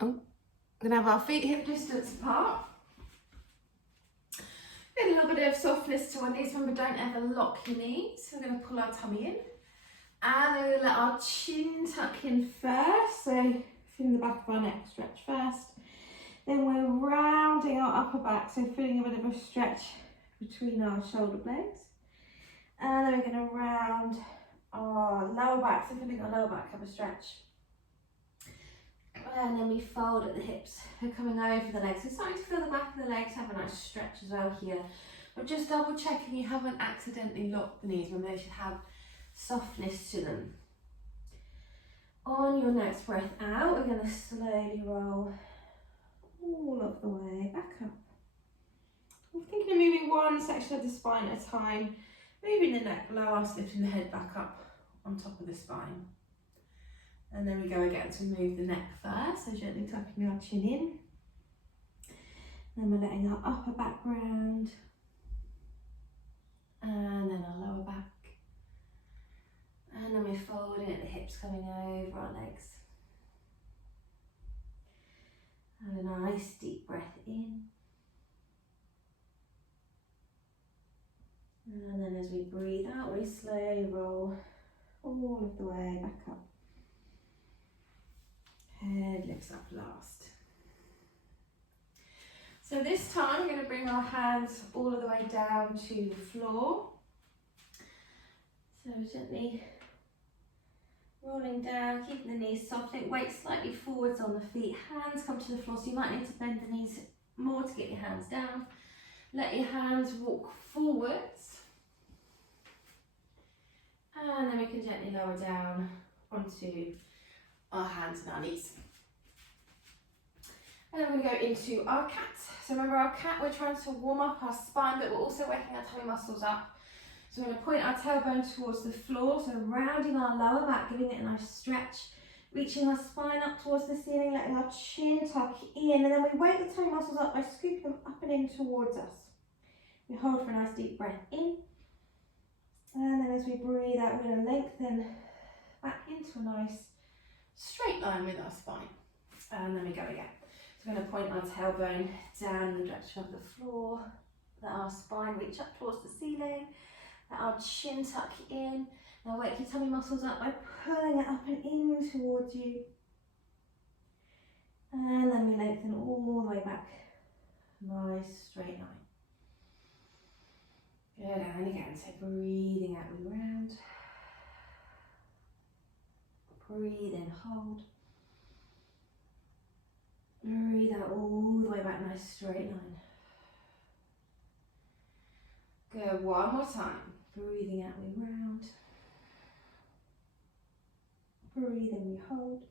Oh, we're going to have our feet hip distance apart. Get a little bit of softness to our knees. Remember, don't ever lock your knees. We're going to pull our tummy in. And then we're going to let our chin tuck in first. So feeling the back of our neck stretch first. Then we're rounding our upper back. So feeling a bit of a stretch between our shoulder blades. And then we're going to round our lower back. So feeling our lower back have a stretch. And then we fold at the hips. We're coming over the legs. We're starting to feel the back of the legs have a nice stretch as well here. But just double checking you haven't accidentally locked the knees. Remember, they should have softness to them. On your next breath out, we're going to slowly roll all of the way back up. I'm thinking of moving one section of the spine at a time. Moving the neck last, lifting the head back up on top of the spine. And then we go again, so move the neck first, so gently tucking our chin in. Then we're letting our upper back round. And then our lower back. And then we're folding at the hips, coming over our legs. And a nice deep breath in. And then as we breathe out, we slowly roll all of the way back up. Head lifts up last. So this time we're going to bring our hands all of the way down to the floor. So gently rolling down, keeping the knees soft, weight slightly forwards on the feet, hands come to the floor, so you might need to bend the knees more to get your hands down. Let your hands walk forwards. And then we can gently lower down onto our hands and our knees. And then we're going to go into our cat. So remember, our cat, we're trying to warm up our spine, but we're also waking our tummy muscles up. So we're going to point our tailbone towards the floor, so rounding our lower back, giving it a nice stretch, reaching our spine up towards the ceiling, letting our chin tuck in, and then we wake the tummy muscles up by scooping them up and in towards us. We hold for a nice deep breath in, and then as we breathe out, we're going to lengthen back into a nice straight line with our spine. And then we go again. So we're going to point our tailbone down in the direction of the floor, let our spine reach up towards the ceiling, let our chin tuck in. Now wake your tummy muscles up by pulling it up and in towards you. And then we lengthen all the way back. Nice straight line. Good, and again, so breathing out, we round. Breathe in, hold. Breathe out all the way back, nice straight line. Good, one more time. Breathing out, we round. Breathe in, we hold.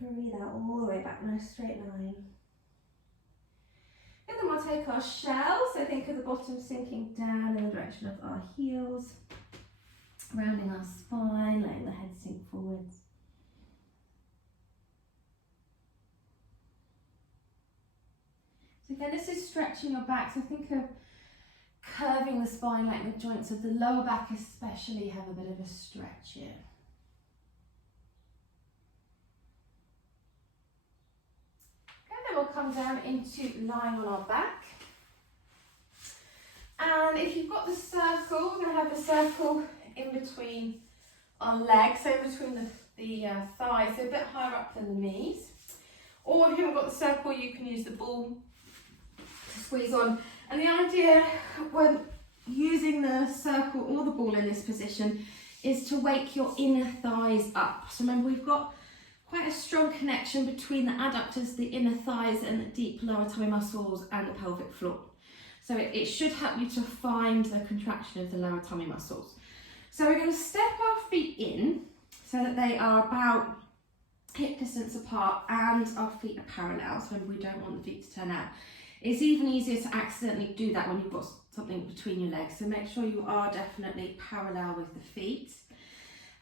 Breathe out all the way back, nice straight line. And then we'll take our shell, so think of the bottom sinking down in the direction of our heels. Rounding our spine, letting the head sink forwards. So again, this is stretching your back, so think of curving the spine, letting the joints of the lower back especially have a bit of a stretch here. Okay, then we'll come down into lying on our back. And if you've got the circle, we're going to have the circle in between our legs, so in between the thighs, so a bit higher up than the knees. Or if you haven't got the circle, you can use the ball to squeeze on. And the idea when using the circle or the ball in this position is to wake your inner thighs up. So remember, we've got quite a strong connection between the adductors, the inner thighs, and the deep lower tummy muscles and the pelvic floor. So it should help you to find the contraction of the lower tummy muscles. So we're going to step our feet in so that they are about hip distance apart and our feet are parallel. So we don't want the feet to turn out. It's even easier to accidentally do that when you've got something between your legs. So make sure you are definitely parallel with the feet.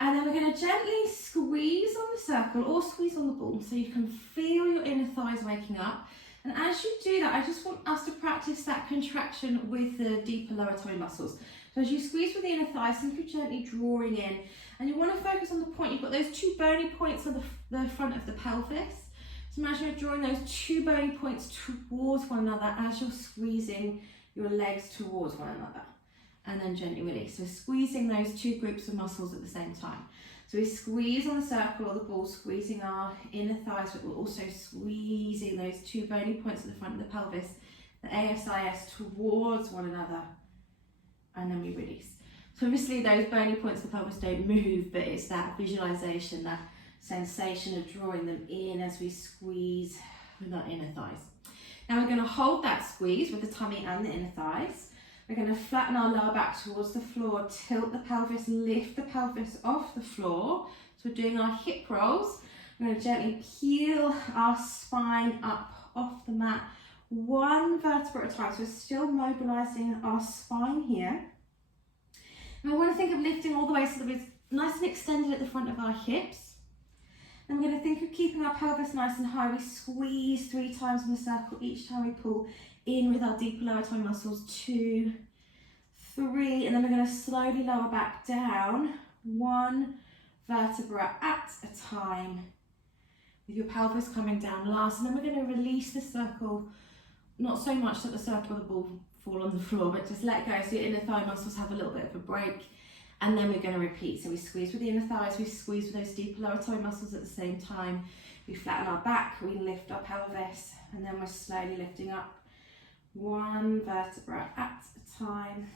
And then we're going to gently squeeze on the circle or squeeze on the ball so you can feel your inner thighs waking up. And as you do that, I just want us to practice that contraction with the deeper lower tummy muscles. So as you squeeze with the inner thighs, think of gently drawing in. And you want to focus on the point. You've got those two bony points of the front of the pelvis. So imagine you're drawing those two bony points towards one another as you're squeezing your legs towards one another. And then gently release. So squeezing those two groups of muscles at the same time. So we squeeze on the circle or the ball, squeezing our inner thighs, but we're also squeezing those two bony points at the front of the pelvis, the ASIS, towards one another. And then we release. So obviously those bony points of the pelvis don't move, but it's that visualization, that sensation of drawing them in as we squeeze with our inner thighs. Now we're going to hold that squeeze with the tummy and the inner thighs. We're going to flatten our lower back towards the floor, tilt the pelvis, lift the pelvis off the floor. So we're doing our hip rolls. We're going to gently peel our spine up off the mat, one vertebra at a time. So we're still mobilizing our spine here. And we want to think of lifting all the way so that we're nice and extended at the front of our hips. And we're going to think of keeping our pelvis nice and high. We squeeze 3 times in the circle each time we pull in with our deeper lower tummy muscles. 2, 3, and then we're going to slowly lower back down, 1 vertebra at a time, with your pelvis coming down last. And then we're going to release the circle, not so much that the circle of the ball fall on the floor, but just let go so your inner thigh muscles have a little bit of a break. And then we're going to repeat. So we squeeze with the inner thighs, we squeeze with those deeper lower tummy muscles at the same time. We flatten our back, we lift our pelvis, and then we're slowly lifting up, 1 vertebra at a time,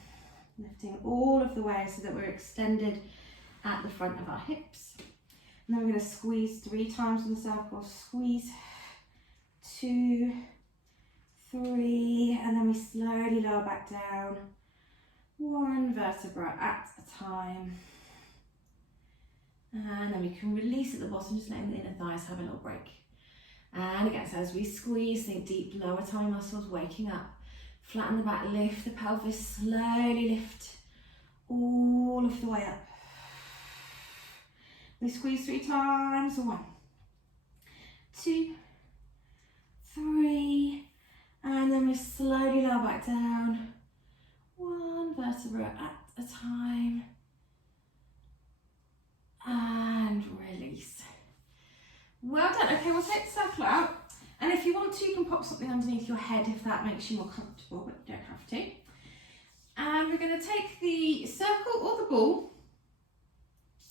lifting all of the way so that we're extended at the front of our hips. And then we're going to squeeze 3 times in the circle. Squeeze, 2, 3, and then we slowly lower back down, 1 vertebra at a time. And then we can release at the bottom, just letting the inner thighs have a little break. And again, so as we squeeze, think deep lower tummy muscles waking up. Flatten the back, lift the pelvis, slowly lift all of the way up. We squeeze 3 times, 1, 2, 3, and then we slowly lower back down, 1 vertebra at a time, and release. Well done. Okay, we'll take the circle out, and if you want to, you can pop something underneath your head if that makes you more comfortable, but you don't have to. And we're going to take the circle or the ball,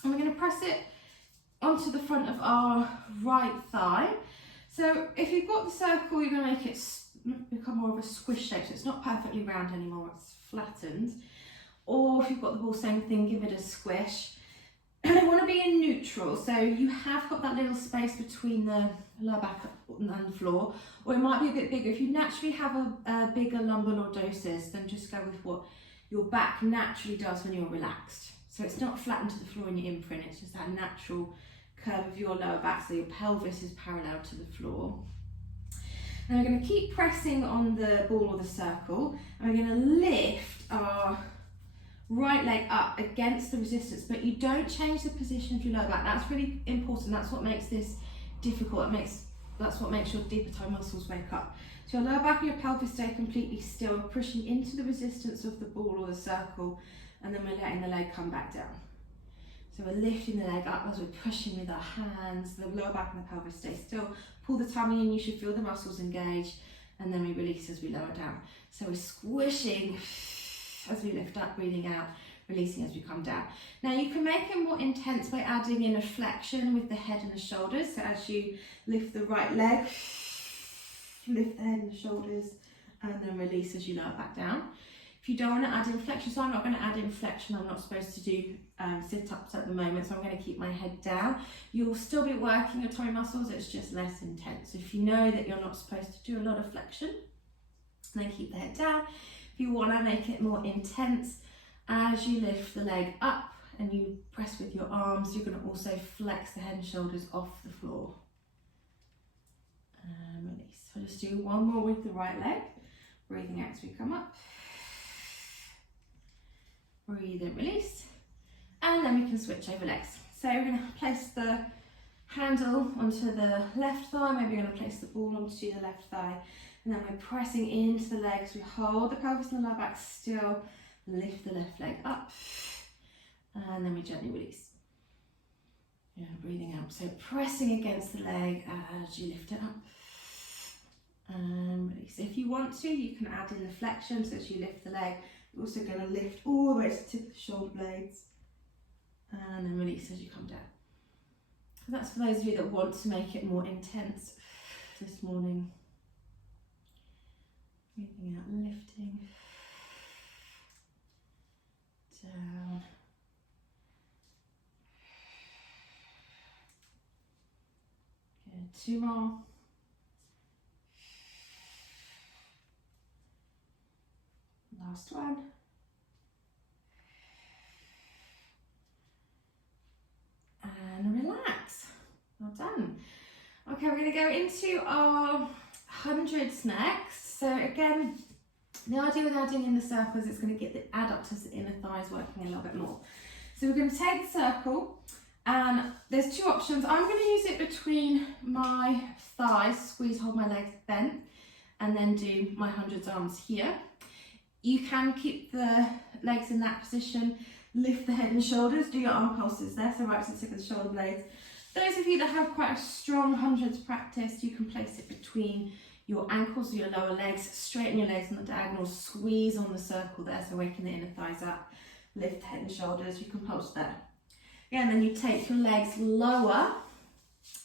and we're going to press it onto the front of our right thigh. So if you've got the circle, you're going to make it become more of a squish shape, so it's not perfectly round anymore, it's flattened. Or if you've got the ball, same thing, give it a squish. And I want to be in neutral, so you have got that little space between the lower back and the floor, or it might be a bit bigger. If you naturally have a bigger lumbar lordosis, then just go with what your back naturally does when you're relaxed. So it's not flattened to the floor in your imprint, it's just that natural curve of your lower back, so your pelvis is parallel to the floor. And we're going to keep pressing on the ball or the circle, and we're going to lift our right leg up against the resistance, but you don't change the position of your lower back. That's really important. That's what makes this difficult. That's what makes your deeper toe muscles wake up. So your lower back and your pelvis stay completely still, pushing into the resistance of the ball or the circle, and then we're letting the leg come back down. So we're lifting the leg up as we're pushing with our hands. The lower back and the pelvis stay still. Pull the tummy in, you should feel the muscles engage, and then we release as we lower down. So we're squishing as we lift up, breathing out, releasing as we come down. Now you can make it more intense by adding in a flexion with the head and the shoulders. So as you lift the right leg, lift the head and the shoulders, and then release as you lower back down. If you don't want to add in flexion, so I'm not going to add in flexion, I'm not supposed to do sit-ups at the moment, so I'm going to keep my head down. You'll still be working your tummy muscles, it's just less intense. If you know that you're not supposed to do a lot of flexion, then keep the head down. If you want to make it more intense, as you lift the leg up and you press with your arms, you're going to also flex the head and shoulders off the floor. And release. So just do one more with the right leg, breathing out as we come up. Breathe in, release. And then we can switch over legs. So we're going to place the handle onto the left thigh, maybe you're going to place the ball onto the left thigh. And then we're pressing into the legs. We hold the pelvis and the lower back still. Lift the left leg up. And then we gently release. Yeah, breathing out. So pressing against the leg as you lift it up. And release. If you want to, you can add in the flexion. So as you lift the leg, you're also going to lift all the way to the tip of the shoulder blades. And then release as you come down. And that's for those of you that want to make it more intense this morning. Breathing out, lifting. Down. Good. 2 more. Last one. And relax. Well done. Okay, we're going to go into our hundreds next. So again, the idea with adding in the circles is going to get the adductors, the inner thighs working a little bit more. So we're going to take the circle, and there's 2 options. I'm going to use it between my thighs, squeeze, hold my legs bent, and then do my hundreds arms here. You can keep the legs in that position, lift the head and shoulders, do your arm pulses there, so right to the tip of the shoulder blades. Those of you that have quite a strong hundreds practice, you can place it between your ankles or your lower legs, straighten your legs on the diagonal, squeeze on the circle there, so waking the inner thighs up, lift the head and shoulders, you can pulse there. Again, then you take your legs lower,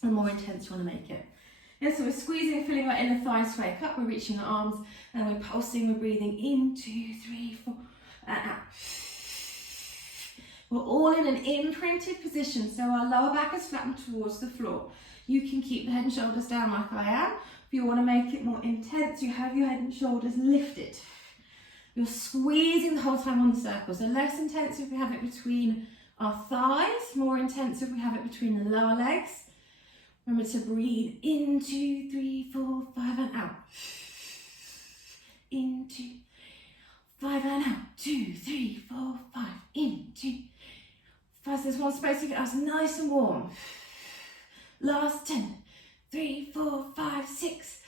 the more intense you want to make it. Yeah, so we're squeezing, filling our inner thighs to wake up, we're reaching our arms, and we're pulsing, we're breathing in, 2, 3, 4, and out. We're all in an imprinted position, so our lower back is flattened towards the floor. You can keep the head and shoulders down like I am. If you want to make it more intense, you have your head and shoulders lifted. You're squeezing the whole time on the circle, so less intense if we have it between our thighs, more intense if we have it between the lower legs. Remember to breathe in, 2, 3, 4, 5, and out. In, 2, 5, and out. 2, 3, 4, 5. In, 2, 5. There's one space to get us nice and warm. Last 10. 3, 4, 5, 6,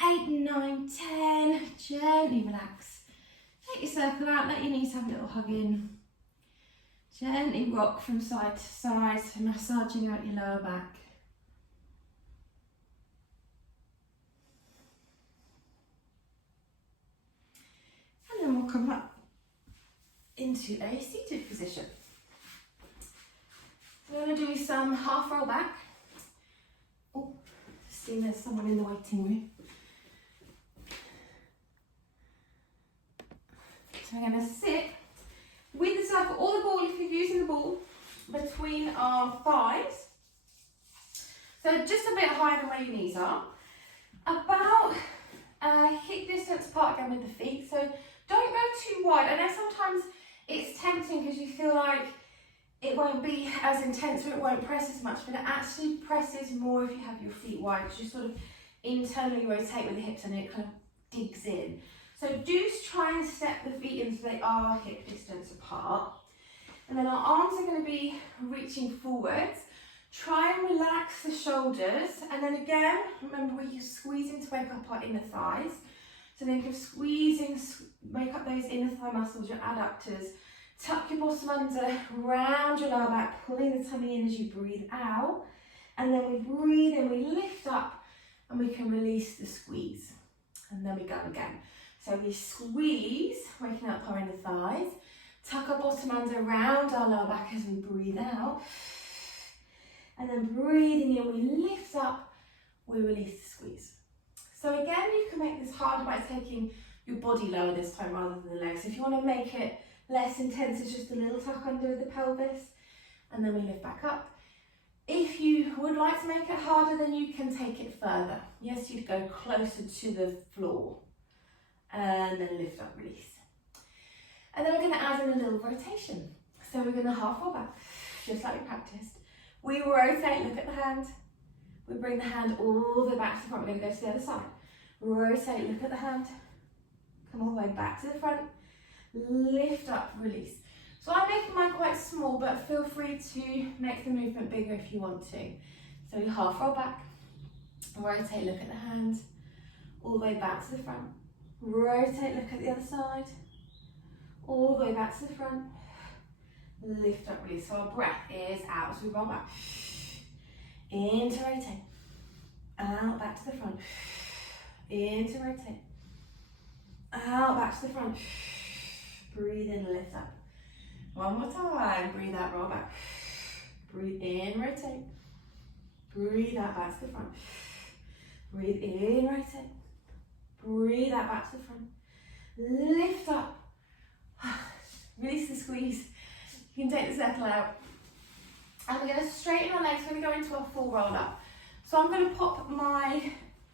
8, 9, 10. Gently relax. Take your circle out. Let your knees have a little hug in. Gently rock from side to side, massaging out your lower back. And then we'll come up into a seated position. So we're going to do some half roll back. Oh, see, there's someone in the waiting room. So we're going to sit with the circle or the ball, if you're using the ball, between our thighs. So just a bit higher than where your knees are. About hip distance apart again with the feet. So don't go too wide. I know sometimes it's tempting because you feel like it won't be as intense or it won't press as much, but it actually presses more if you have your feet wide, because you sort of internally rotate with the hips and it kind of digs in. So do try and step the feet in so they are hip distance apart. And then our arms are going to be reaching forwards. Try and relax the shoulders. And then again, remember we're squeezing to wake up our inner thighs. So think of squeezing, wake up those inner thigh muscles, your adductors. Tuck your bottom under, round your lower back, pulling the tummy in as you breathe out. And then we breathe in, we lift up, and we can release the squeeze. And then we go again. So we squeeze, waking up our inner thighs. Tuck our bottom under, round our lower back as we breathe out. And then breathing in, we lift up, we release the squeeze. So again, you can make this harder by taking your body lower this time rather than the legs. If you want to make it less intense, it's just a little tuck under the pelvis, and then we lift back up. If you would like to make it harder, then you can take it further. Yes, you'd go closer to the floor, and then lift up, release. And then we're going to add in a little rotation. So we're going to half roll back, just like we practiced. We rotate, look at the hand. We bring the hand all the way back to the front. We're going to go to the other side. Rotate, look at the hand. Come all the way back to the front. Lift up, release. So I'm making mine quite small, but feel free to make the movement bigger if you want to. So you half roll back, rotate, look at the hand, all the way back to the front. Rotate, look at the other side, all the way back to the front. Lift up, release. So our breath is out as we roll back. in to rotate, out, back to the front, in to rotate, out, back to the front, breathe in, lift up. One more time, breathe out, roll back, breathe in, rotate, breathe out, back to the front, breathe in, rotate, breathe out, back to the front, lift up, release the squeeze. You can take the circle out. And we're going to straighten our legs, we're going to go into a full roll up. So I'm going to pop my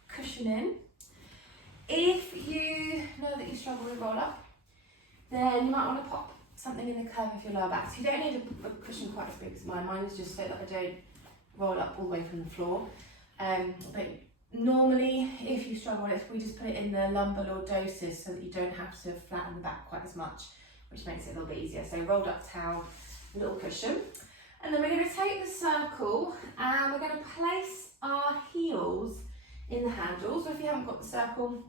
cushion in. If you know that you struggle with roll up, then you might want to pop something in the curve of your lower back. So you don't need a cushion quite as big as mine. Mine is just so that I don't roll up all the way from the floor. But normally, if you struggle with it, we just put it in the lumbar lordosis so that you don't have to flatten the back quite as much, which makes it a little bit easier. So rolled up towel, little cushion. And then we're going to take the circle and we're going to place our heels in the handles. So if you haven't got the circle,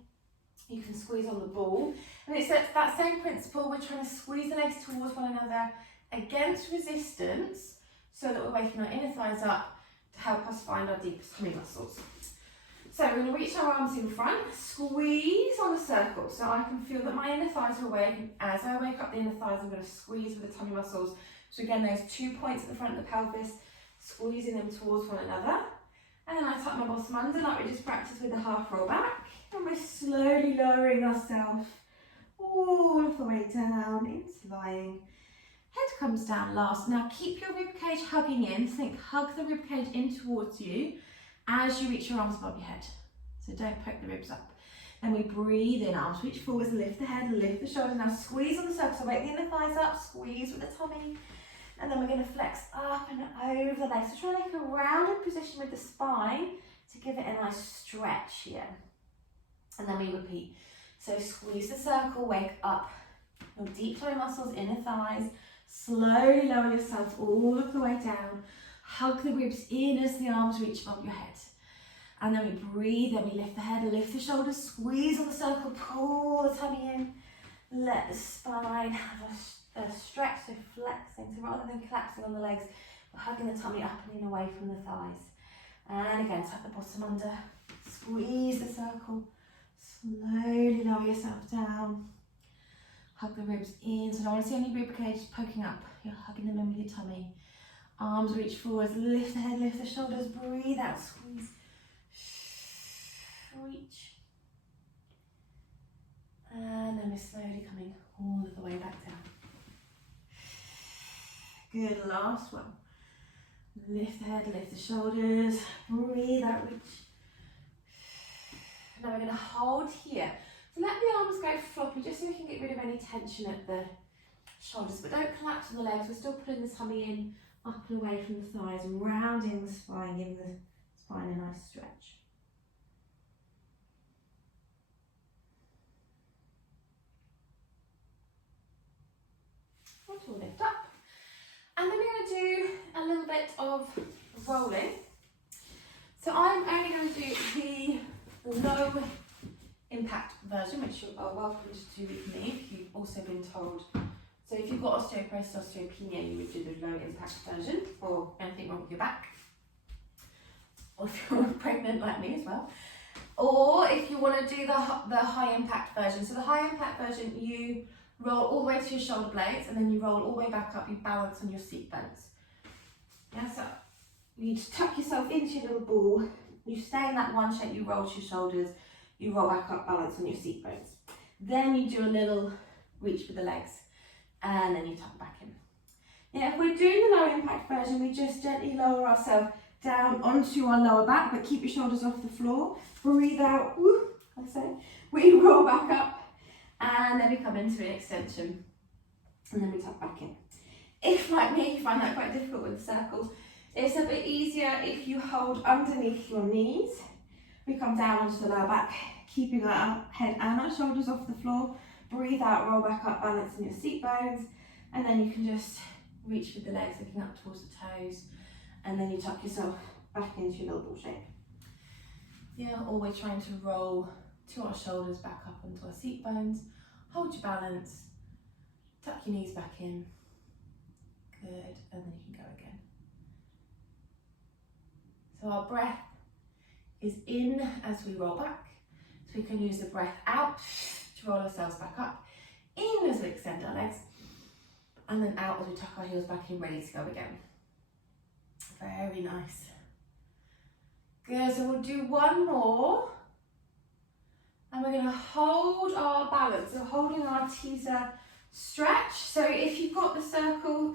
you can squeeze on the ball. And it's that same principle. We're trying to squeeze the legs towards one another against resistance so that we're waking our inner thighs up to help us find our deepest tummy muscles. So we're going to reach our arms in front, squeeze on the circle so I can feel that my inner thighs are awake. And as I wake up the inner thighs, I'm going to squeeze with the tummy muscles. So again, those 2 points at the front of the pelvis, squeezing them towards one another. And then I tuck my bottom under like we just practiced with the half roll back. And we're slowly lowering ourselves all of the way down into lying. Head comes down last. Now keep your ribcage hugging in. Think hug the ribcage in towards you as you reach your arms above your head. So don't poke the ribs up. Then we breathe in, arms reach forwards, lift the head, lift the shoulders. Now squeeze on the circle, so wake the inner thighs up, squeeze with the tummy. And then we're going to flex up and over the legs. So try to make a rounded position with the spine to give it a nice stretch here. And then we repeat. So squeeze the circle, wake up. Your deep toe muscles, inner thighs. Slowly lower yourself all of the way down. Hug the ribs in as the arms reach above your head. And then we breathe, then we lift the head, lift the shoulders, squeeze on the circle, pull the tummy in. Let the spine have a stretch, so flexing. So rather than collapsing on the legs, we're hugging the tummy up and in away from the thighs. And again, tuck the bottom under, squeeze the circle, slowly lower yourself down. Hug the ribs in, so I don't want to see any rib cage poking up. You're hugging them in with your tummy. Arms reach forwards, lift the head, lift the shoulders, breathe out, squeeze. Reach. And then we're slowly coming all of the way back down. Good, last one. Lift the head, lift the shoulders, breathe out, reach. Now we're going to hold here. So let the arms go floppy just so we can get rid of any tension at the shoulders, but don't collapse on the legs. We're still pulling the tummy in, up and away from the thighs, rounding the spine, giving the spine a nice stretch. We'll lift up. And then we're going to do a little bit of rolling. So I'm only going to do the low impact version, which you are welcome to do with me if you've also been told. So if you've got osteoporosis, osteopenia, you would do the low impact version, or anything wrong with your back. Or if you're pregnant like me as well. Or if you want to do the high impact version. So the high impact version, you roll all the way to your shoulder blades and then you roll all the way back up, you balance on your seat bones. Yeah, so you just tuck yourself into your little ball, you stay in that one shape, you roll to your shoulders, you roll back up, balance on your seat bones. Then you do a little reach with the legs and then you tuck back in. Yeah, if we're doing the low impact version, we just gently lower ourselves down onto our lower back, but keep your shoulders off the floor. Breathe out, woo, I say. We roll back up. And then we come into an extension and then we tuck back in. If, like me, you find that quite difficult with the circles, it's a bit easier if you hold underneath your knees. We come down onto the lower back, keeping our head and our shoulders off the floor. Breathe out, roll back up, balance on your seat bones. And then you can just reach with the legs, looking up towards the toes. And then you tuck yourself back into your little ball shape. Yeah, always trying to roll to our shoulders, back up onto our seat bones. Hold your balance, tuck your knees back in. Good, and then you can go again. So our breath is in as we roll back. So we can use the breath out to roll ourselves back up. In as we extend our legs. And then out as we tuck our heels back in, ready to go again. Very nice. Good, so we'll do one more. And we're going to hold our balance. So holding our teaser stretch. So if you've got the circle,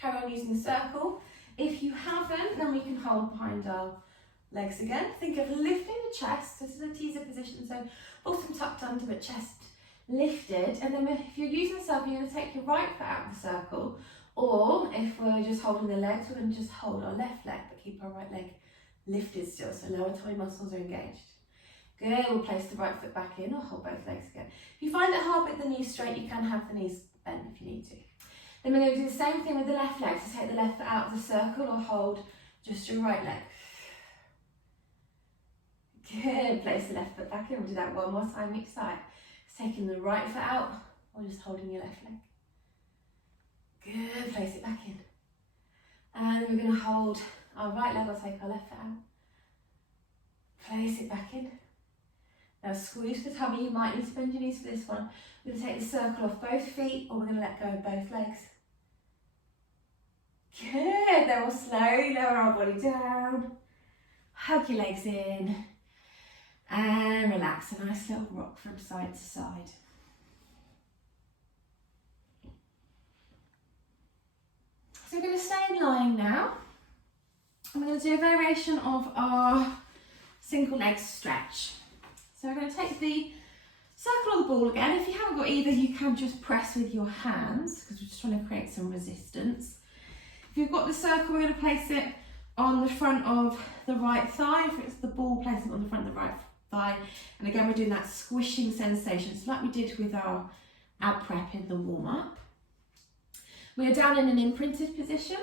carry on using the circle. If you haven't, then we can hold behind our legs again. Think of lifting the chest. This is a teaser position, so bottom tucked under but chest lifted. And then if you're using the circle, you're going to take your right foot out of the circle. Or if we're just holding the legs, we're going to just hold our left leg but keep our right leg lifted still, so lower tummy muscles are engaged. Good, we'll place the right foot back in or hold both legs again. If you find it hard with the knees straight, you can have the knees bent if you need to. Then we're going to do the same thing with the left leg, so take the left foot out of the circle or hold just your right leg. Good, place the left foot back in. We'll do that one more time each side. It's taking the right foot out or just holding your left leg. Good, place it back in. And then we're going to hold our right leg or take our left foot out. Place it back in. Now squeeze the tummy, you might need to bend your knees for this one. We're going to take the circle off both feet or we're going to let go of both legs. Good, then we'll slowly lower our body down. Hug your legs in. And relax, a nice little rock from side to side. So we're going to stay in lying now. And we're going to do a variation of our single leg stretch. So we're going to take the circle or the ball again. If you haven't got either, you can just press with your hands because we're just trying to create some resistance. If you've got the circle, we're going to place it on the front of the right thigh. If it's the ball, place it on the front of the right thigh. And again, we're doing that squishing sensation, so like we did with our ab prep in the warm-up. We're down in an imprinted position.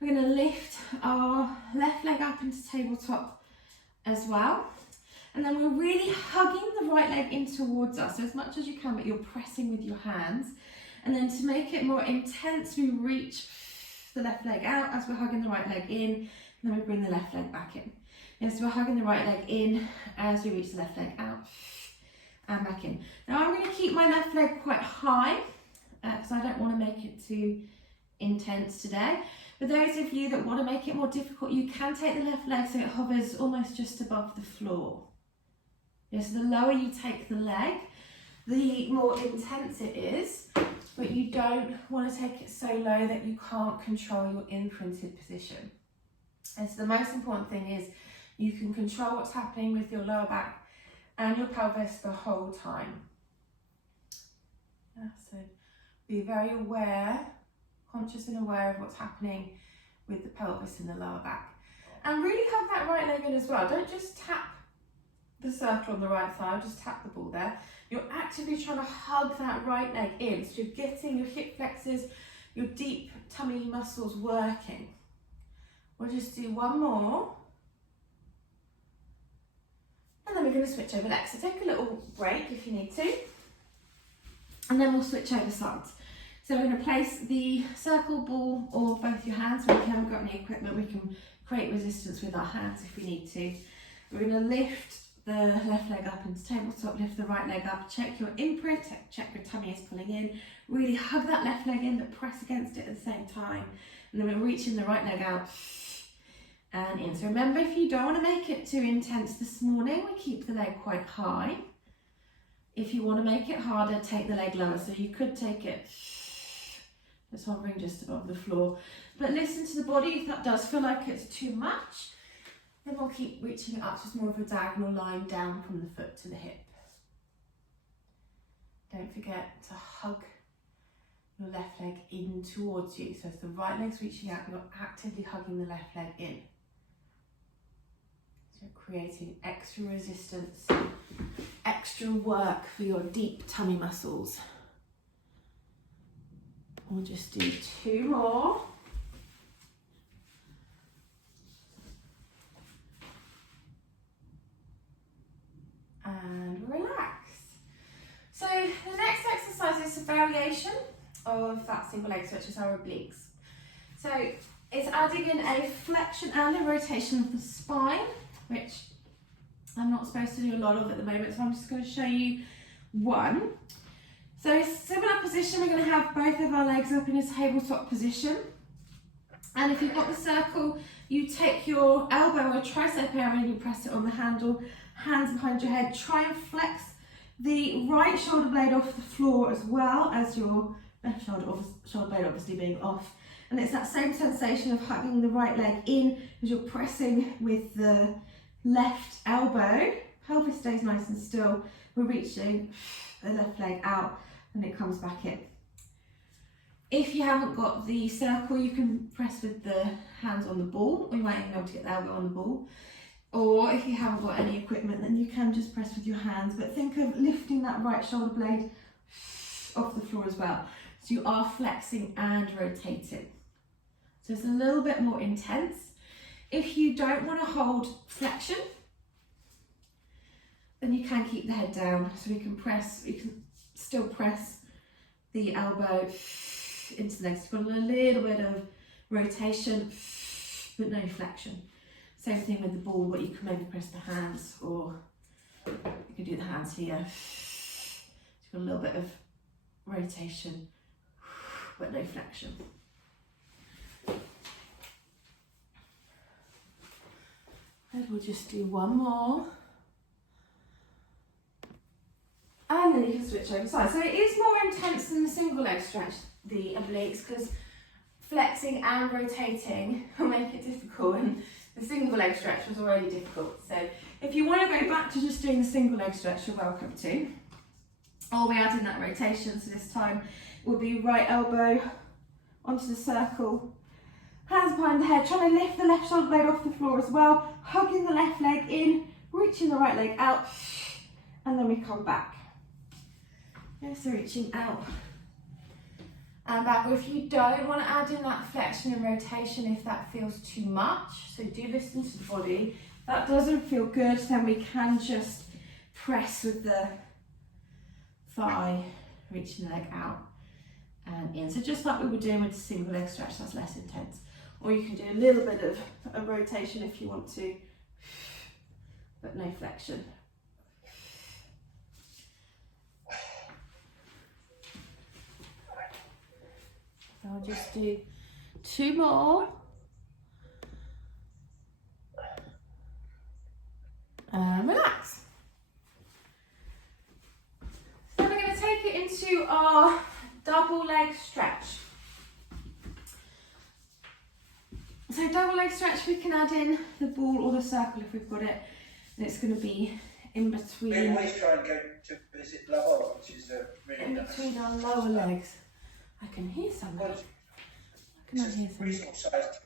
We're going to lift our left leg up into tabletop as well. And then we're really hugging the right leg in towards us, so as much as you can, but you're pressing with your hands. And then to make it more intense, we reach the left leg out as we're hugging the right leg in, and then we bring the left leg back in. And so we're hugging the right leg in as we reach the left leg out and back in. Now I'm going to keep my left leg quite high because I don't want to make it too intense today. For those of you that want to make it more difficult, you can take the left leg so it hovers almost just above the floor. Yeah, so the lower you take the leg, the more intense it is, but you don't want to take it so low that you can't control your imprinted position. And so the most important thing is you can control what's happening with your lower back and your pelvis the whole time. Yeah, so be very aware, conscious and aware of what's happening with the pelvis and the lower back. And really hug that right leg in as well. Don't just tap the circle on the right thigh, just tap the ball there. You're actively trying to hug that right leg in. So you're getting your hip flexors, your deep tummy muscles working. We'll just do one more. And then we're going to switch over legs. So take a little break if you need to. And then we'll switch over sides. So we're going to place the circle, ball, or both your hands. So if you haven't got any equipment, we can create resistance with our hands if we need to. We're going to lift the left leg up into tabletop, lift the right leg up, check your imprint, check your tummy is pulling in. Really hug that left leg in, but press against it at the same time. And then we're reaching the right leg out and in. So remember, if you don't want to make it too intense this morning, we keep the leg quite high. If you want to make it harder, take the leg lower. So you could take it just hovering just above the floor. But listen to the body. If that does feel like it's too much, then we'll keep reaching it up, just more of a diagonal line down from the foot to the hip. Don't forget to hug your left leg in towards you. So as the right leg's reaching out, you're actively hugging the left leg in. So you're creating extra resistance, extra work for your deep tummy muscles. We'll just do two more. And relax. So the next exercise is a variation of that single leg stretch, is our obliques. So it's adding in a flexion and a rotation of the spine, which I'm not supposed to do a lot of at the moment, so I'm just going to show you one. So similar position, we're going to have both of our legs up in a tabletop position. And if you've got the circle, you take your elbow or tricep area and you press it on the handle, hands behind your head. Try and flex the right shoulder blade off the floor as well as your left shoulder blade obviously being off. And it's that same sensation of hugging the right leg in as you're pressing with the left elbow. Pelvis stays nice and still. We're reaching the left leg out and it comes back in. If you haven't got the circle, you can press with the hands on the ball, or you might even be able to get the elbow on the ball. Or if you haven't got any equipment, then you can just press with your hands. But think of lifting that right shoulder blade off the floor as well. So you are flexing and rotating. So it's a little bit more intense. If you don't want to hold flexion, then you can keep the head down. So we can still press the elbow into the legs. You've got a little bit of rotation, but no flexion. Same thing with the ball, but you can maybe press the hands, or you can do the hands here. You've got a little bit of rotation, but no flexion. And we'll just do one more. And then you can switch over sides. So it is more intense than the single leg stretch, the obliques, because flexing and rotating will make it difficult, and the single leg stretch was already difficult. So if you want to go back to just doing the single leg stretch, you're welcome to. Or we add in that rotation, so this time it will be right elbow onto the circle, hands behind the head, trying to lift the left shoulder blade off the floor as well, hugging the left leg in, reaching the right leg out, and then we come back. Yeah, so reaching out and back. Or if you don't want to add in that flexion and rotation, if that feels too much, so do listen to the body. If that doesn't feel good, then we can just press with the thigh, reaching the leg out and in. So just like we were doing with the single leg stretch, that's less intense. Or you can do a little bit of a rotation if you want to, but no flexion. So I'll just do two more. And relax. So we're going to take it into our double leg stretch. So double leg stretch, we can add in the ball or the circle if we've got it. And it's going to be in between. We always try and go to visit lower, which is really in nice. between our lower legs. I can hear something. Well, I can hear something. Reasonable sized,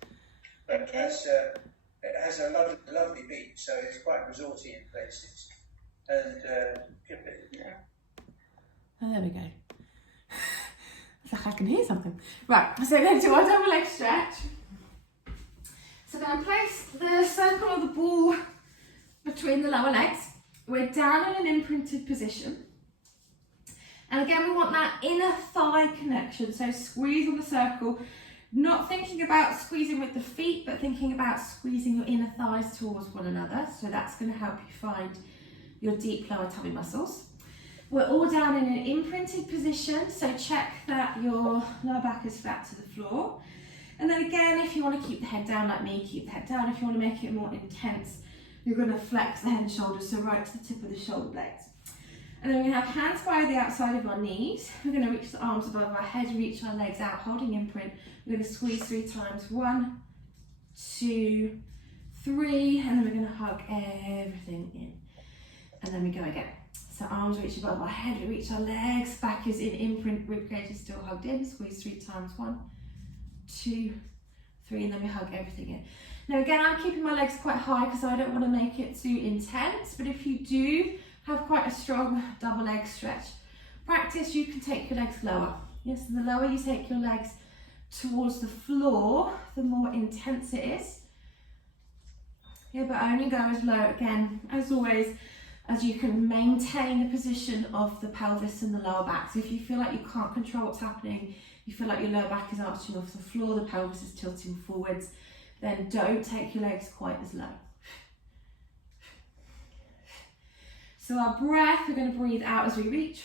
but it has a lovely beach, so it's quite resorty in places. And yeah. Oh, there we go. It's like I can hear something. Right, so we're going to do our double leg stretch. So we're going to place the circle or the ball between the lower legs. We're down in an imprinted position. And again, we want that inner thigh connection. So squeeze on the circle, not thinking about squeezing with the feet, but thinking about squeezing your inner thighs towards one another. So that's going to help you find your deep lower tummy muscles. We're all down in an imprinted position. So check that your lower back is flat to the floor. And then again, if you want to keep the head down like me, keep the head down. If you want to make it more intense, you're going to flex the head and shoulders, so right to the tip of the shoulder blades. And then we're going to have hands by the outside of our knees. We're going to reach the arms above our head, reach our legs out, holding imprint. We're going to squeeze 3 times. 1, 2, 3, and then we're going to hug everything in. And then we go again. So arms reach above our head, we reach our legs, back is in imprint, rib cage is still hugged in. Squeeze 3 times. 1, 2, 3, and then we hug everything in. Now again, I'm keeping my legs quite high because I don't want to make it too intense, but if you do have quite a strong double leg stretch practice, you can take your legs lower. Yes, so the lower you take your legs towards the floor, the more intense it is. Yeah, but only go as low, again, as always, as you can maintain the position of the pelvis and the lower back. So if you feel like you can't control what's happening you feel like your lower back is arching off the floor, the pelvis is tilting forwards, then don't take your legs quite as low. So our breath, we're going to breathe out as we reach,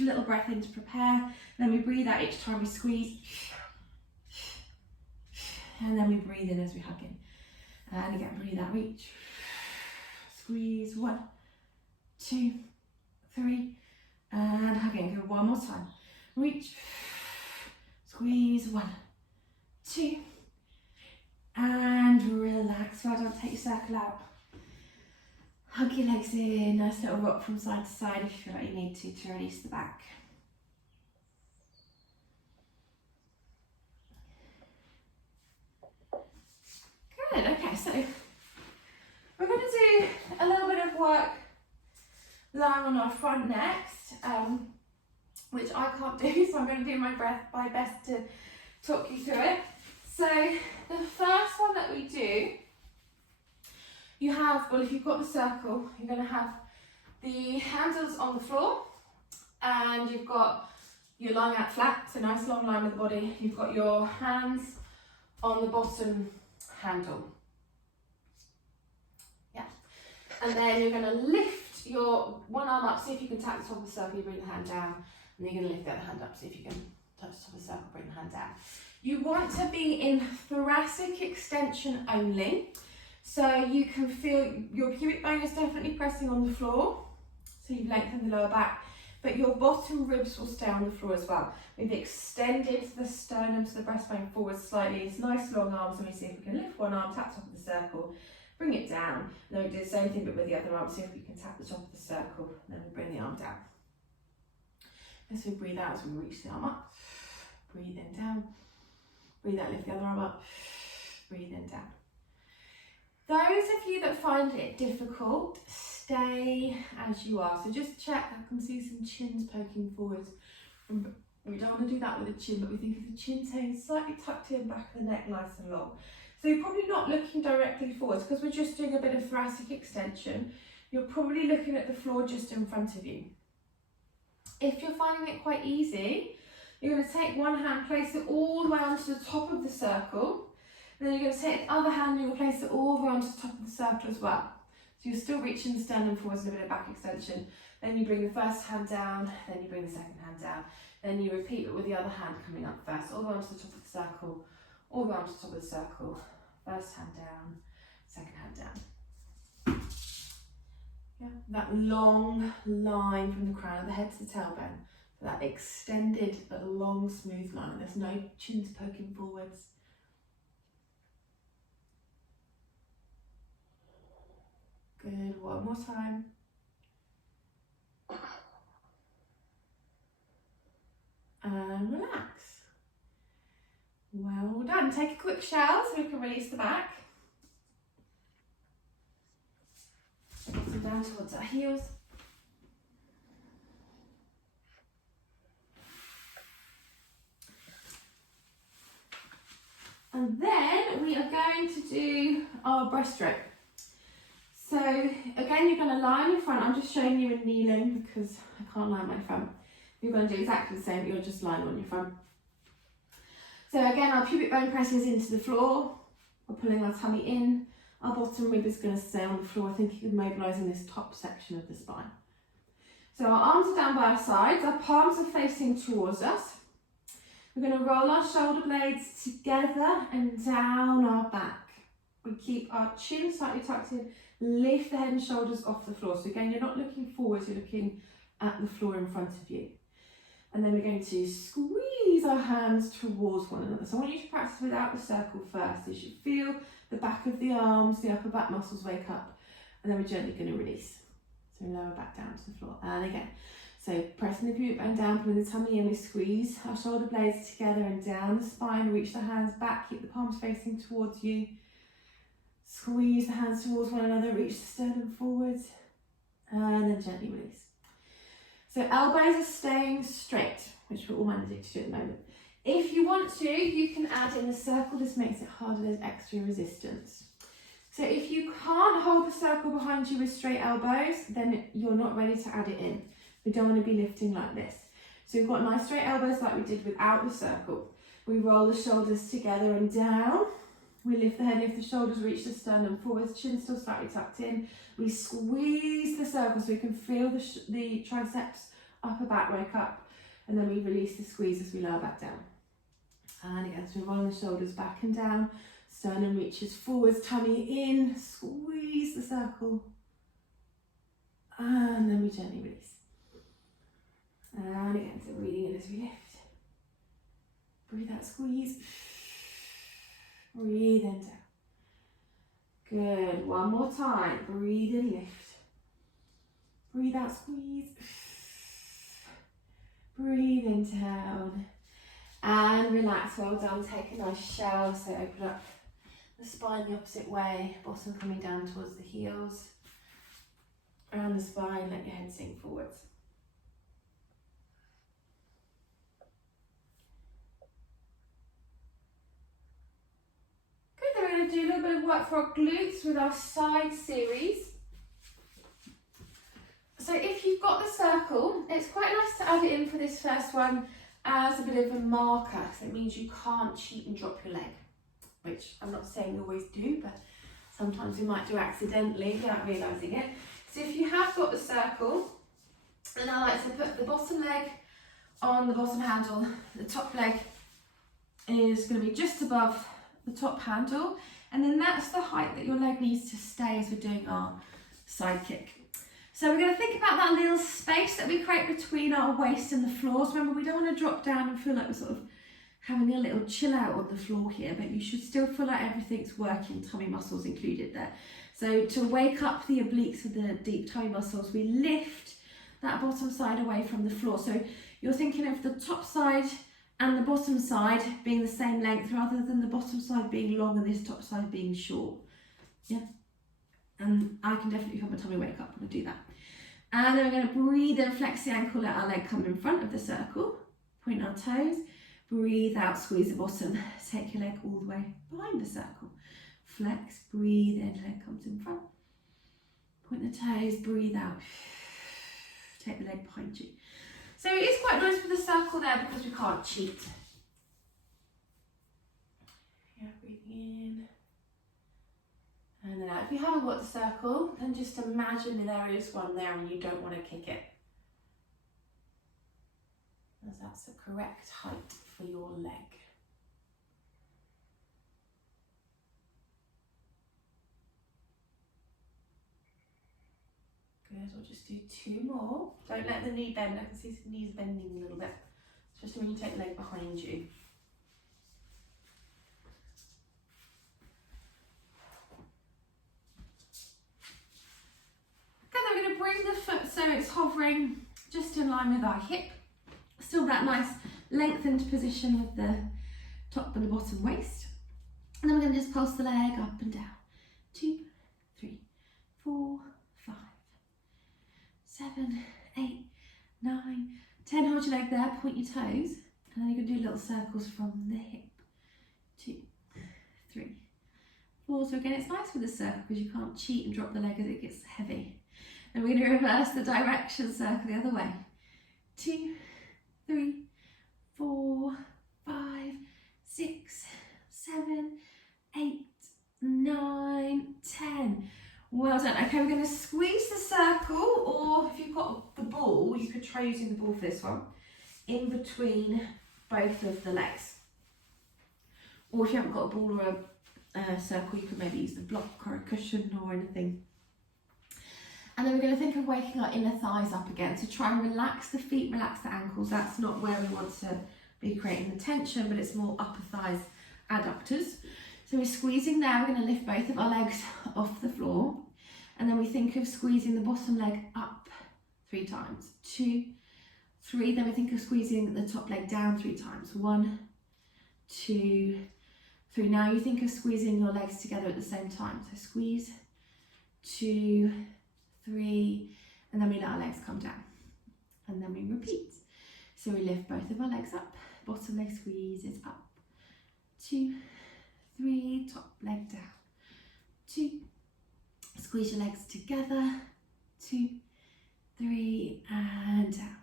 a little breath in to prepare, then we breathe out each time we squeeze, and then we breathe in as we hug in. And again, breathe out, reach, squeeze, 1, 2, 3, and hug in. Go one more time. Reach, squeeze, 1, 2, and relax. Well done, take your circle out. Hug your legs in, nice little rock from side to side if you feel like you need to release the back. Good, okay, so we're going to do a little bit of work lying on our front next, which I can't do, so I'm going to do my best to talk you through it. So the first one that we do, you have, well, if you've got the circle, you're going to have the handles on the floor, and you've got, you're lying out flat, so nice long line with the body. You've got your hands on the bottom handle. Yeah. And then you're going to lift your one arm up, see if you can tap the top of the circle, you bring the hand down, and then you're going to lift the other hand up, see if you can touch the top of the circle, bring the hand down. You want to be in thoracic extension only, so you can feel your pubic bone is definitely pressing on the floor, so you've lengthened the lower back, but your bottom ribs will stay on the floor as well. We've extended the sternum to the breastbone forward slightly. It's nice long arms, and we see if we can lift one arm, tap top of the circle, bring it down. And then we do the same thing but with the other arm, see if we can tap the top of the circle, and then we bring the arm down. As we breathe out as we reach the arm up, breathe in down, breathe out, lift the other arm up, breathe in down. Those of you that find it difficult, stay as you are. So just check, I can see some chins poking forwards. We don't want to do that with the chin, but we think of the chin staying slightly tucked in, back of the neck nice and long. So you're probably not looking directly forwards because we're just doing a bit of thoracic extension. You're probably looking at the floor just in front of you. If you're finding it quite easy, you're going to take one hand, place it all the way onto the top of the circle. And then you're going to take the other hand and you'll place it all the way onto the top of the circle as well. So you're still reaching the sternum forwards and a bit of back extension. Then you bring the first hand down, then you bring the second hand down. Then you repeat it with the other hand coming up first, all the way onto the top of the circle, all the way onto the top of the circle. First hand down, second hand down. Yeah, that long line from the crown of the head to the tailbone. That extended but long smooth line. There's no chins poking forwards. Good, one more time. And relax. Well done. Take a quick shower so we can release the back. Bottom down towards our heels. And then we are going to do our breaststroke. So again, you're going to lie on your front. I'm just showing you in kneeling because I can't lie on my front. You're going to do exactly the same, but you're just lying on your front. So again, our pubic bone presses into the floor. We're pulling our tummy in. Our bottom rib is going to stay on the floor. I think you're mobilising this top section of the spine. So our arms are down by our sides. Our palms are facing towards us. We're going to roll our shoulder blades together and down our back. We keep our chin slightly tucked in. Lift the head and shoulders off the floor. So again, you're not looking forwards, you're looking at the floor in front of you. And then we're going to squeeze our hands towards one another. So I want you to practice without the circle first. You should feel the back of the arms, the upper back muscles wake up, and then we're gently going to release. So we lower back down to the floor. And again, so pressing the pubic bone down, pulling the tummy in, we squeeze our shoulder blades together and down the spine, reach the hands back, keep the palms facing towards you. Squeeze the hands towards one another, reach the sternum forwards, and then gently release. So elbows are staying straight, which we're all managing to do at the moment. If you want to, you can add in the circle. This makes it harder, there's extra resistance. So if you can't hold the circle behind you with straight elbows, then you're not ready to add it in. We don't want to be lifting like this. So we've got nice straight elbows like we did without the circle. We roll the shoulders together and down. We lift the head, lift the shoulders, reach the sternum forwards, chin still slightly tucked in. We squeeze the circle so we can feel the triceps, upper back wake up. And then we release the squeeze as we lower back down. And again, so we roll the shoulders back and down. Sternum reaches forwards, tummy in, squeeze the circle. And then we gently release. And again, so breathing in as we lift. Breathe out, squeeze. Breathe in down. Good, one more time. Breathe in, lift. Breathe out, squeeze. Breathe in down. And relax, well done. Take a nice shower, so open up the spine the opposite way, bottom coming down towards the heels. Around the spine, let your head sink forwards. Good, then we're going to do a little bit of work for our glutes with our side series. So if you've got the circle, it's quite nice to add it in for this first one as a bit of a marker, so it means you can't cheat and drop your leg, which I'm not saying you always do, but sometimes you might do accidentally without realising it. So if you have got the circle, then I like to put the bottom leg on the bottom handle. The top leg is going to be just above the top handle, and then that's the height that your leg needs to stay as we're doing our side kick. So we're going to think about that little space that we create between our waist and the floor. So remember, we don't want to drop down and feel like we're sort of having a little chill out on the floor here, but you should still feel like everything's working, tummy muscles included there. So to wake up the obliques with the deep tummy muscles, we lift that bottom side away from the floor. So you're thinking of the top side and the bottom side being the same length rather than the bottom side being long and this top side being short. Yeah. And I can definitely feel my tummy wake up when I do that. And then we're going to breathe in, flex the ankle, let our leg come in front of the circle, point our toes, breathe out, squeeze the bottom, take your leg all the way behind the circle. Flex, breathe in, leg comes in front, point the toes, breathe out, take the leg behind you. So it is quite nice with the circle there because we can't cheat. Yeah, breathing in. And then out. If you haven't got the circle, then just imagine there is one there and you don't want to kick it, as that's the correct height for your leg. Good, we'll just do two more. Don't let the knee bend. I can see some knees bending a little bit, especially when you take the leg behind you. We're going to bring the foot so it's hovering just in line with our hip. Still that nice lengthened position with the top and the bottom waist. And then we're going to just pulse the leg up and down. 2, 3, 4, 5, 7, 8, 9, 10. Hold your leg there, point your toes. And then you're going to do little circles from the hip. 2, 3, 4. So again, it's nice with the circle because you can't cheat and drop the leg as it gets heavy. And we're going to reverse the direction, circle the other way. 2, 3, 4, 5, 6, 7, 8, 9, 10. Well done. Okay, we're going to squeeze the circle, or if you've got the ball, you could try using the ball for this one, in between both of the legs. Or if you haven't got a ball or a circle, you could maybe use the block or a cushion or anything. And then we're going to think of waking our inner thighs up again. So try and relax the feet, relax the ankles. That's not where we want to be creating the tension, but it's more upper thighs adductors. So we're squeezing there. We're going to lift both of our legs off the floor. And then we think of squeezing the bottom leg up 3 times. 2, 3. Then we think of squeezing the top leg down 3 times. 1, 2, 3. Now you think of squeezing your legs together at the same time. So squeeze, 2, 3, and then we let our legs come down, and then we repeat. So we lift both of our legs up, bottom leg squeezes up, 2, 3, top leg down, 2, squeeze your legs together, 2, 3, and down.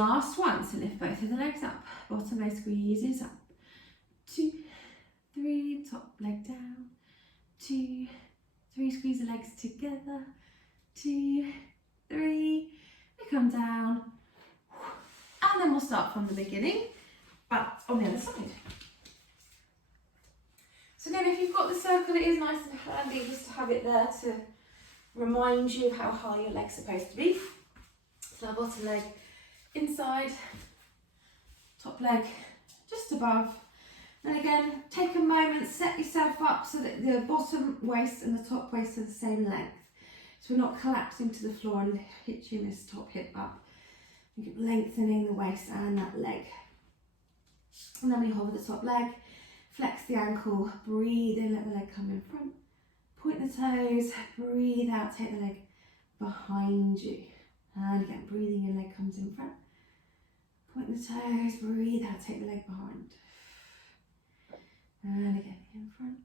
Last one, so lift both of the legs up, bottom leg squeezes up, 2, 3, top leg down, 2, 3, squeeze the legs together, 2, 3, we come down, and then we'll start from the beginning, but on the other side. So again, if you've got the circle, it is nice and handy just to have it there to remind you of how high your leg's supposed to be. So our bottom leg inside, top leg just above. And again, take a moment, set yourself up so that the bottom waist and the top waist are the same length. So we're not collapsing to the floor and hitching this top hip up. We keep lengthening the waist and that leg. And then we hover the top leg, flex the ankle, breathe in, let the leg come in front. Point the toes, breathe out, take the leg behind you. And again, breathing in, leg comes in front. Point the toes, breathe out, take the leg behind. And again, in front.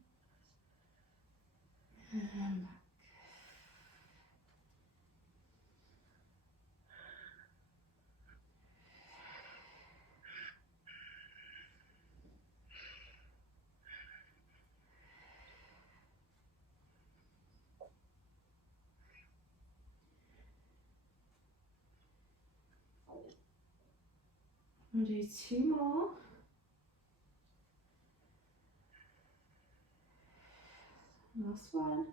And back. We'll do 2 more. Last one.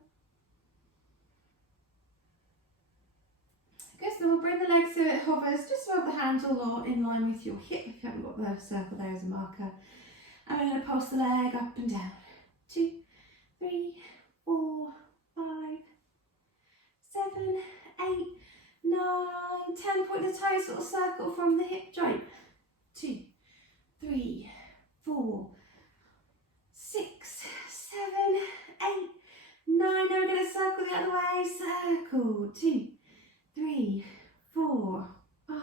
Okay, so we'll bring the legs so it hovers just above the handle or in line with your hip if you haven't got the circle there as a marker. And we're going to pulse the leg up and down. 2, 3, 4, 5, 7, 8, 9, 10. Point the toes, little circle from the hip joint. 2, 3, 4, 6, 7, 8, 9. Now we're going to circle the other way. Circle. 2, 3, 4, 5,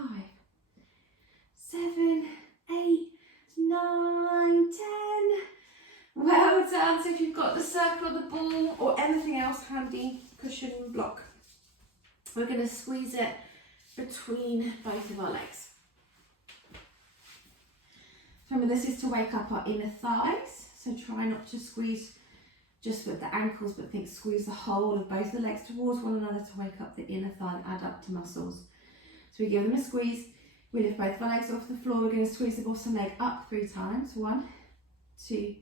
7, 8, 9, 10. Well done. So if you've got the circle, the ball, or anything else handy, cushion, block, we're going to squeeze it between both of our legs. Remember, this is to wake up our inner thighs, so try not to squeeze just with the ankles, but think squeeze the whole of both the legs towards one another to wake up the inner thigh and add up to muscles. So we give them a squeeze, we lift both of our legs off the floor, we're going to squeeze the bottom leg up 3 times, 1, 2,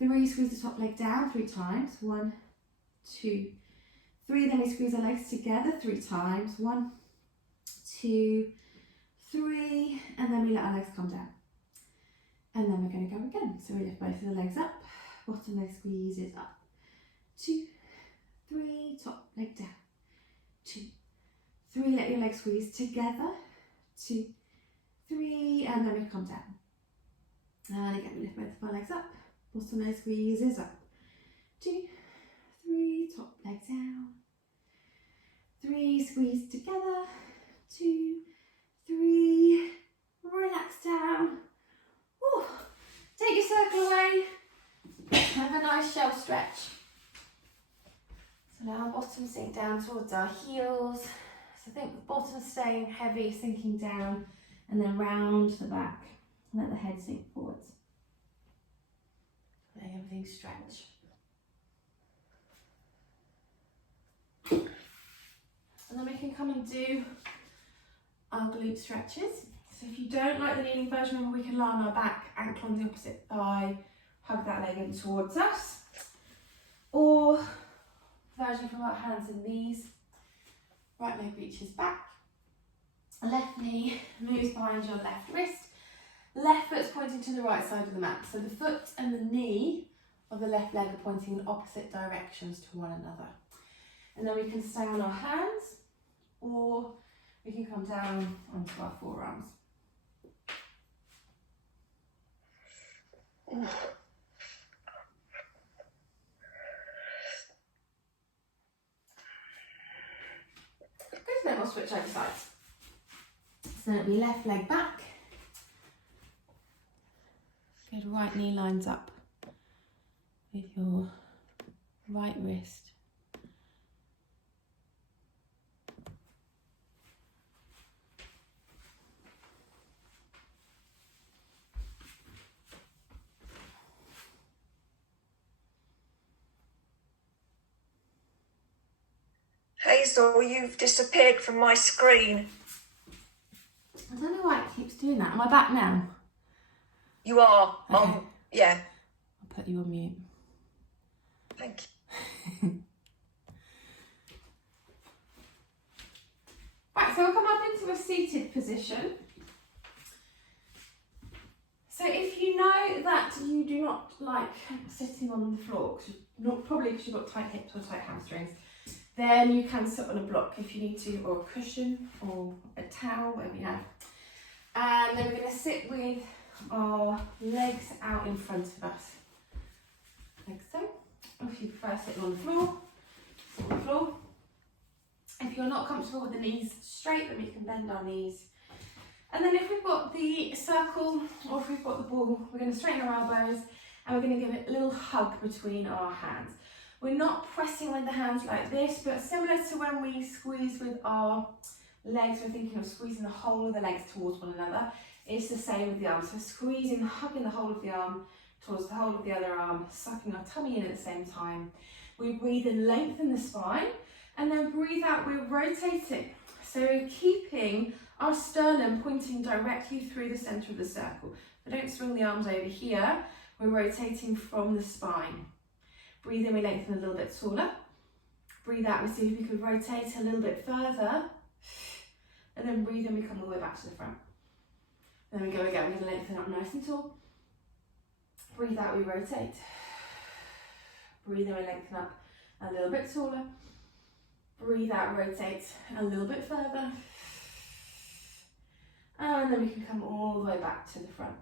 3, squeeze the top leg down 3 times, 1, 2, 3, then we squeeze our legs together 3 times, 1, 2, 3, and then we let our legs come down. And then we're going to go again. So we lift both of the legs up, bottom leg squeezes up. 2, 3, top leg down. 2, 3, let your legs squeeze together. 2, 3, and then we come down. And again, we lift both of our legs up, bottom leg squeezes up. 2, 3, top leg down. 3, squeeze together. 2, 3, relax down. Whew. Take your circle away, have a nice shell stretch. So now our bottom sink down towards our heels. So think the bottom staying heavy, sinking down, and then round the back. And let the head sink forwards. Letting everything stretch. And then we can come and do our glute stretches. So if you don't like the kneeling version, we can lie on our back, ankle on the opposite thigh, hug that leg in towards us. Or version from our hands and knees, right leg reaches back, left knee moves behind your left wrist, left foot's pointing to the right side of the mat. So the foot and the knee of the left leg are pointing in opposite directions to one another. And then we can stay on our hands, or we can come down onto our forearms. Good, then we'll switch over sides. So it'll be left leg back. Good, right knee lines up with your right wrist. Hazel, you've disappeared from my screen. I don't know why it keeps doing that. Am I back now? You are. Okay. Yeah. I'll put you on mute. Thank you. Right, so we'll come up into a seated position. So if you know that you do not like sitting on the floor, probably because you've got tight hips or tight hamstrings, then you can sit on a block if you need to, or a cushion, or a towel, whatever you have. And then we're going to sit with our legs out in front of us, like so. Or if you prefer sitting on the floor, sit on the floor. If you're not comfortable with the knees straight, then we can bend our knees. And then if we've got the circle, or if we've got the ball, we're going to straighten our elbows, and we're going to give it a little hug between our hands. We're not pressing with the hands like this, but similar to when we squeeze with our legs, we're thinking of squeezing the whole of the legs towards one another. It's the same with the arms. So squeezing, hugging the whole of the arm towards the whole of the other arm, sucking our tummy in at the same time. We breathe in, lengthen the spine, and then breathe out, we're rotating. So keeping our sternum pointing directly through the centre of the circle. So don't swing the arms over here, we're rotating from the spine. Breathe in, we lengthen a little bit taller. Breathe out, we see if we could rotate a little bit further. And then breathe in, we come all the way back to the front. Then we go again, we're going to lengthen up nice and tall. Breathe out, we rotate. Breathe in, we lengthen up a little bit taller. Breathe out, rotate a little bit further. And then we can come all the way back to the front.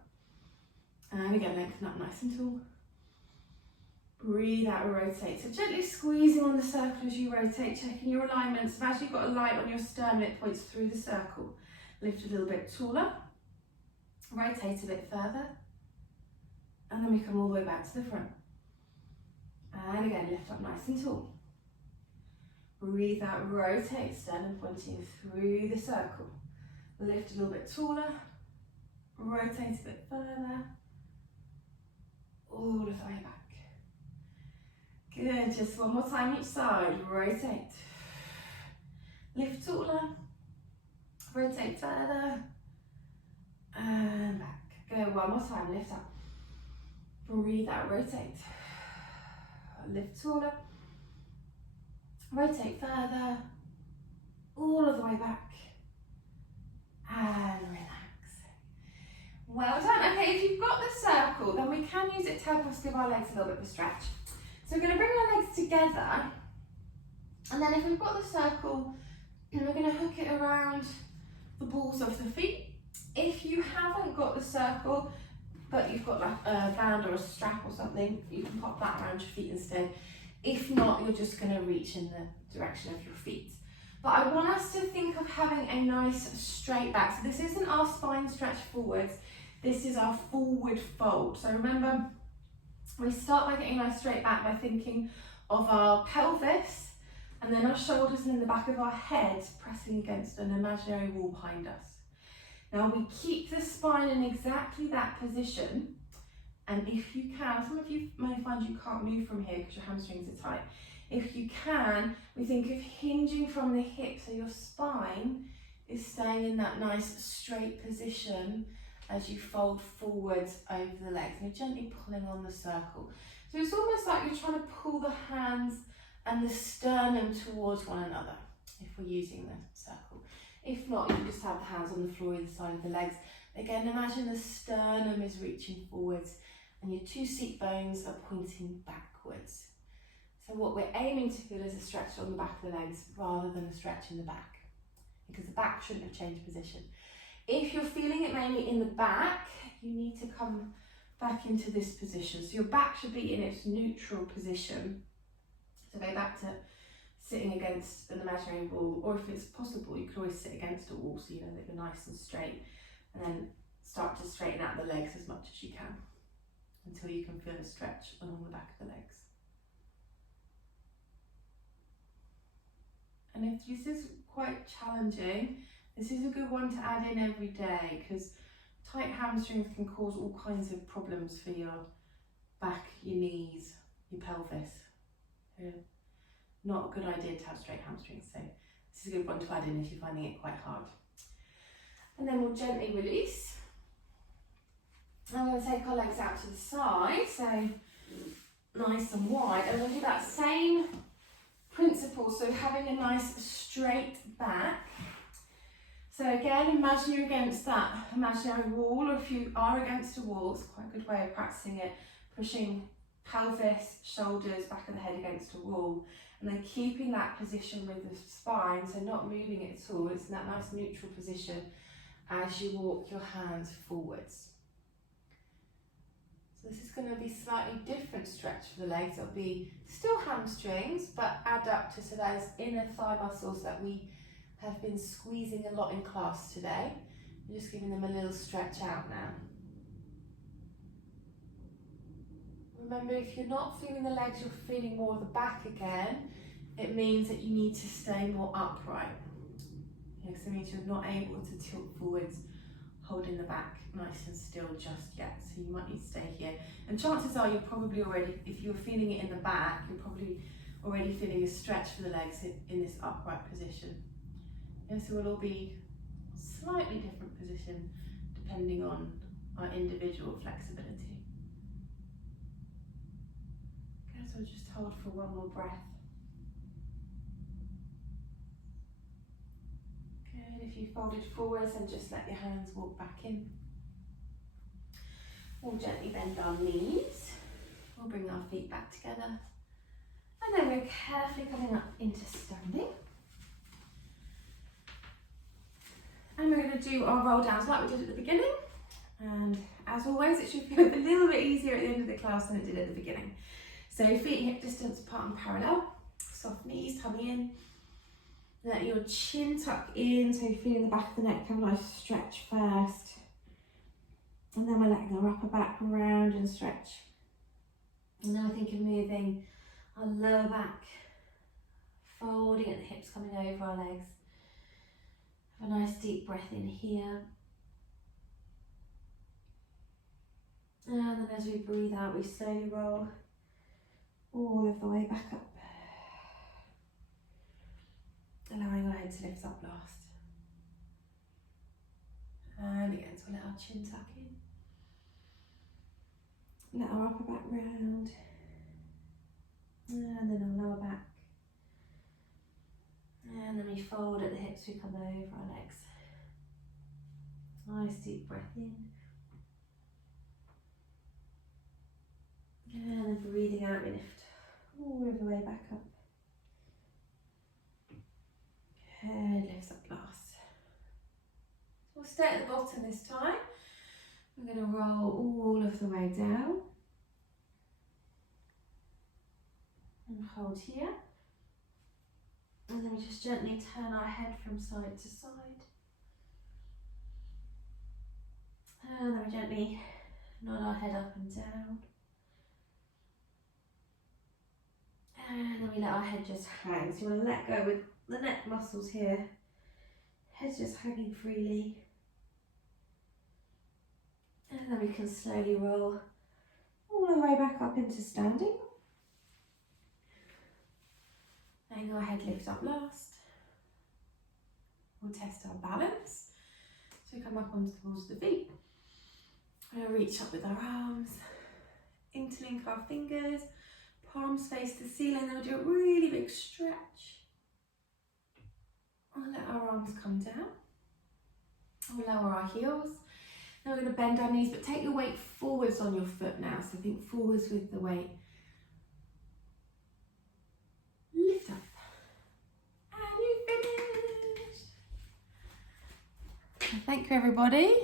And again, lengthen up nice and tall. Breathe out, rotate. So gently squeezing on the circle as you rotate, checking your alignments. As you've got a light on your sternum, it points through the circle. Lift a little bit taller. Rotate a bit further. And then we come all the way back to the front. And again, lift up nice and tall. Breathe out, rotate, sternum pointing through the circle. Lift a little bit taller. Rotate a bit further. All the way back. Good, just one more time each side. Rotate. Lift taller. Rotate further. And back. Good, one more time, lift up. Breathe out, rotate. Lift taller. Rotate further. All of the way back. And relax. Well done. Okay, if you've got the circle, then we can use it to help us give our legs a little bit of a stretch. So we're going to bring our legs together, and then if we've got the circle, we're going to hook it around the balls of the feet. If you haven't got the circle, but you've got like a band or a strap or something, you can pop that around your feet instead. If not, you're just going to reach in the direction of your feet. But I want us to think of having a nice straight back. So this isn't our spine stretch forwards, this is our forward fold. So remember, we start by getting a nice straight back by thinking of our pelvis, and then our shoulders and then the back of our heads pressing against an imaginary wall behind us. Now we keep the spine in exactly that position, and if you can, some of you may find you can't move from here because your hamstrings are tight. If you can, we think of hinging from the hips, so your spine is staying in that nice straight position as you fold forwards over the legs, and you're gently pulling on the circle. So it's almost like you're trying to pull the hands and the sternum towards one another if we're using the circle. If not, you can just have the hands on the floor either side of the legs. Again, imagine the sternum is reaching forwards and your two seat bones are pointing backwards. So what we're aiming to feel is a stretch on the back of the legs rather than a stretch in the back, because the back shouldn't have changed position. If you're feeling it mainly in the back, you need to come back into this position. So your back should be in its neutral position. So go back to sitting against an imaginary wall, or if it's possible, you can always sit against a wall so you know that you're nice and straight, and then start to straighten out the legs as much as you can until you can feel a stretch along the back of the legs. And if this is quite challenging, this is a good one to add in every day, because tight hamstrings can cause all kinds of problems for your back, your knees, your pelvis. not a good idea to have straight hamstrings. So this is a good one to add in if you're finding it quite hard. And then we'll gently release. I'm going to take our legs out to the side, so nice and wide. And we'll do that same principle, so having a nice straight back. So again, imagine you're against that imaginary wall, or if you are against a wall, it's quite a good way of practicing it, pushing pelvis, shoulders, back of the head against a wall, and then keeping that position with the spine, so not moving it at all. It's in that nice neutral position as you walk your hands forwards. So this is going to be slightly different stretch for the legs. It'll be still hamstrings, but adductor, so those inner thigh muscles that we have been squeezing a lot in class today. I'm just giving them a little stretch out now. Remember, if you're not feeling the legs, you're feeling more of the back again, it means that you need to stay more upright. Okay, so it means you're not able to tilt forwards, holding the back nice and still just yet. So you might need to stay here. And chances are you're probably already, if you're feeling it in the back, you're probably already feeling a stretch for the legs in this upright position. Yeah, so we'll all be slightly different position depending on our individual flexibility. Okay, so we'll just hold for one more breath. Good, if you folded forwards, then just let your hands walk back in. We'll gently bend our knees. We'll bring our feet back together. And then we're carefully coming up into standing. And we're going to do our roll downs like we did at the beginning. And as always, it should feel a little bit easier at the end of the class than it did at the beginning. So feet hip distance apart and parallel. Soft knees, tummy in. Let your chin tuck in, so you're feeling the back of the neck have a nice stretch first. And then we're letting our upper back round and stretch. And then we're thinking moving our lower back, folding at the hips, coming over our legs. Have a nice deep breath in here. And then as we breathe out, we slowly roll all of the way back up. Allowing our head to lift up last. And again, so we'll let our chin tuck in. Let our upper back round. And then our lower back. And then we fold at the hips, we come over our legs. Nice deep breath in. And then breathing out, we lift all of the way back up. Head lifts up last. We'll stay at the bottom this time. We're going to roll all of the way down. And hold here. And then we just gently turn our head from side to side. And then we gently nod our head up and down. And then we let our head just hang. So you want to let go with the neck muscles here. Head's just hanging freely. And then we can slowly roll all the way back up into standing. Letting our head lift up last. We'll test our balance. So we come up onto the balls of the feet. We'll reach up with our arms. Interlink our fingers. Palms face the ceiling. Then we'll do a really big stretch. We'll let our arms come down. We'll lower our heels. Then we're going to bend our knees, but take your weight forwards on your foot now. So think forwards with the weight. Lift up. And you finished. Thank you, everybody.